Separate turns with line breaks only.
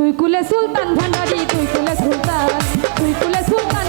তুই কুলে সুলতান ভান্ডারি তুই কুলে সুলতান তুই কুলে সুলতান